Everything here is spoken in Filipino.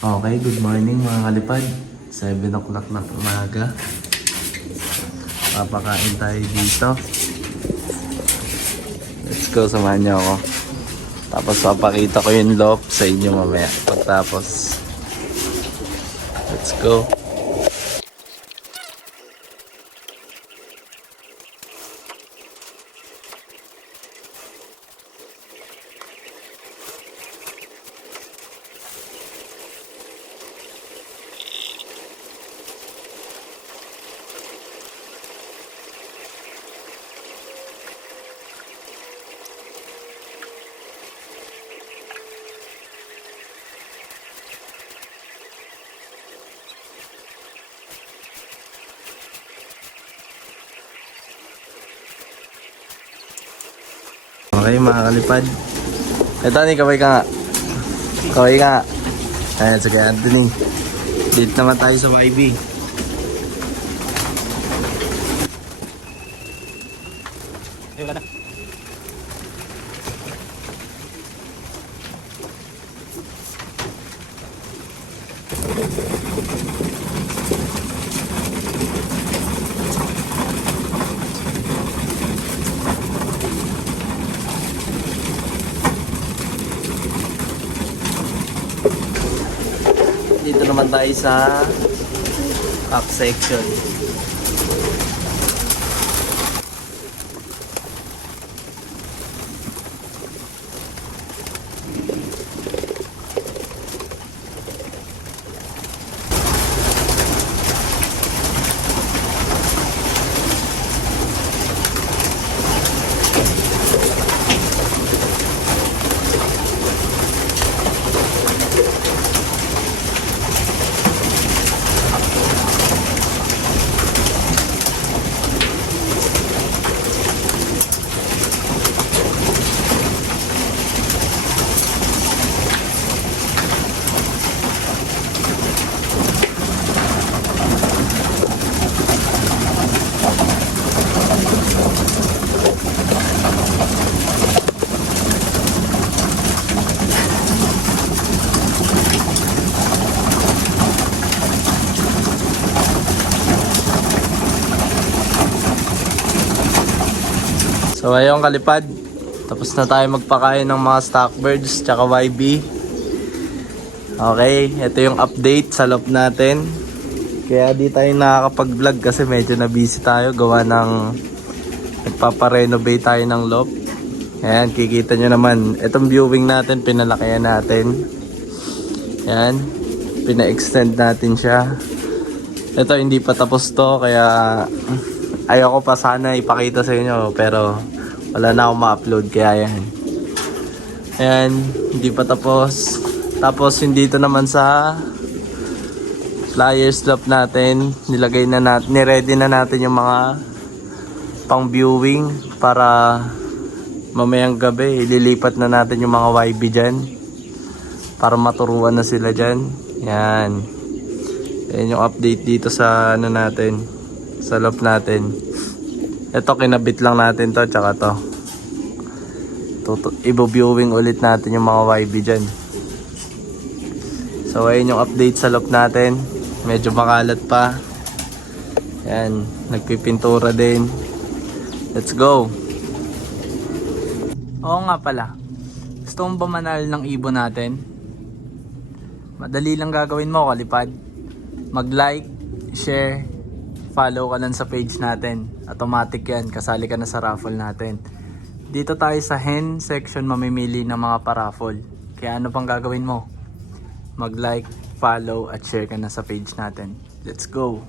Okay, good morning mga kalipad. 7 o'clock na umaga. Papakain tayo dito. Let's go, samahan niyo ako. Tapos papakita ko yung loaf sa inyo mamaya. Pagtapos, let's go. Okay mga kalipad. Ito ni, kaway ka nga. Kaway ka nga. Ayan, sige Anthony. Dito naman tayo sa YB. Dito naman tayo sa up section. So ayun kalipad, tapos na tayo magpakain ng mga stock birds tsaka YB. Okay, ito yung update sa loop natin. Kaya di tayo nakakapag-vlog kasi medyo na busy tayo gawa ng nagpaparenovate tayo ng loop. Ayan, kikita nyo naman, itong viewing natin pinalakihan natin. Ayan, pina-extend natin siya. Ito hindi pa tapos to, kaya ayoko pa sana ipakita sa inyo, pero wala na akong ma-upload, kaya yan. Ayan, hindi pa tapos. Tapos yung dito naman sa flyer slope natin, nilagay na natin, niready na natin yung mga pang viewing para mamayang gabi ililipat na natin yung mga YB dyan para maturuan na sila dyan. Yan. Ayan yung update dito sa ano natin, sa loop natin. Ito kinabit lang natin to, tsaka to i-viewing ulit natin yung mga YB dyan. So ayun yung update sa loop natin. Medyo makalat pa. Yan, nagpipintura din. Let's go. Oo nga pala, gusto mong ba manalo ng ibon natin? Madali lang gagawin mo kalipad. Mag-like, share, follow ka lang sa page natin. Automatic yan, kasali ka na sa raffle natin. Dito tayo sa hen section mamimili ng mga pa-raffle. Kaya ano pang gagawin mo? Mag-like, follow at share ka na sa page natin. Let's go!